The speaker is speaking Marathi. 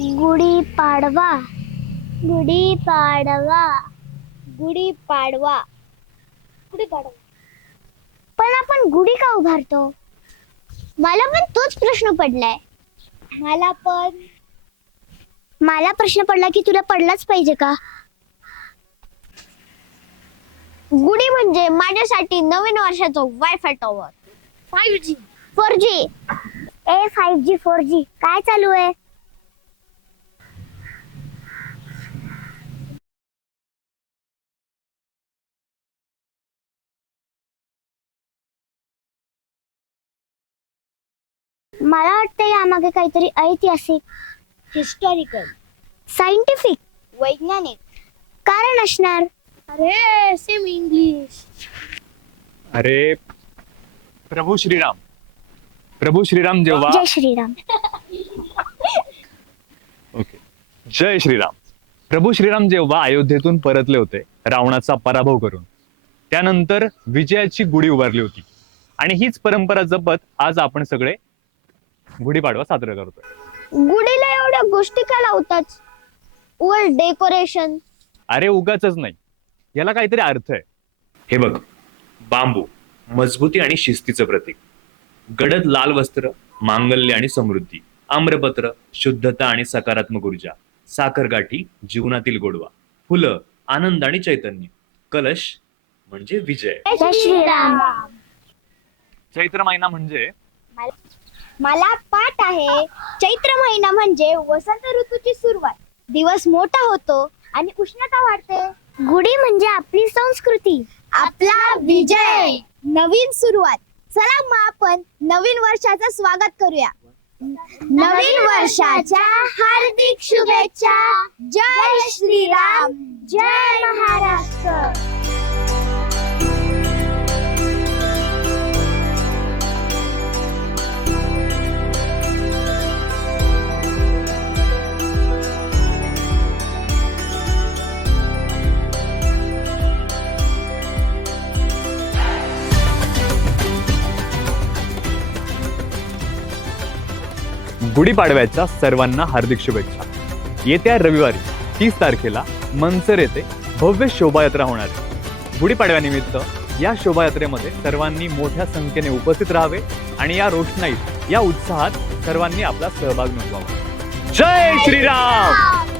गुढीपाडवा गुढीपाडवा गुढीपाडवा गुढीपाडवा. पण आपण गुढी का उभारतो? मला पण तोच प्रश्न पडलाय. मला प्रश्न पडला की तुला पडलाच पाहिजे का? गुढी म्हणजे माझ्यासाठी नवीन वर्षाचं wifi tower. 5G 4G 5G 4G काय चालू आहे? मला वाटतं यामागे काहीतरी ऐतिहासिक, हिस्टॉरिकल, सायंटिफिक वैज्ञानिक कारण असणार. अरे सेम इंग्लिश. अरे प्रभू श्रीराम जेव्हा जय श्रीराम. ओके जय श्रीराम. प्रभू श्रीराम जेव्हा अयोध्येतून परतले होते रावणाचा पराभव करून, त्यानंतर विजयाची गुढी उभारली होती आणि हीच परंपरा जपत आज आपण सगळे गुढीपाडवा साजरा करतोय. गुढीला एवढ्या गोष्टी का लावतात? वर डेकोरेशन. अरे उगाचच नाही, याला काहीतरी अर्थ आहे. हे बघ, बांबू मजबूती आणि शिस्तीचं प्रतीक, गडद लाल वस्त्र मांगल्य आणि समृद्धी, आम्रपत्र शुद्धता आणि सकारात्मक ऊर्जा, साखरगाठी जीवनातील गोडवा, फुलं आनंद आणि चैतन्य, कलश म्हणजे विजय. जय श्रीराम. चैत्र महिना म्हणजे मला पाठ आहे. चैत्र महिना म्हणजे वसंत ऋतूची सुरुवात. दिवस मोठा होतो आणि उष्णता वाढते. गुढी म्हणजे आपली संस्कृती, आपला विजय, नवीन सुरुवात. चला मग आपण नवीन वर्षाचं स्वागत करूया. नवीन वर्षाच्या हार्दिक शुभेच्छा. जय श्रीराम, जय महाराष्ट्र. गुढीपाडव्याच्या सर्वांना हार्दिक शुभेच्छा. येत्या रविवारी 30 तारखेला मनसर येथे भव्य शोभायात्रा होणार आहे. गुढीपाडव्यानिमित्त या शोभायात्रेमध्ये सर्वांनी मोठ्या संख्येने उपस्थित राहावे आणि या रोषणाईत, या उत्साहात सर्वांनी आपला सहभाग नोंदवावा. जय श्रीराम.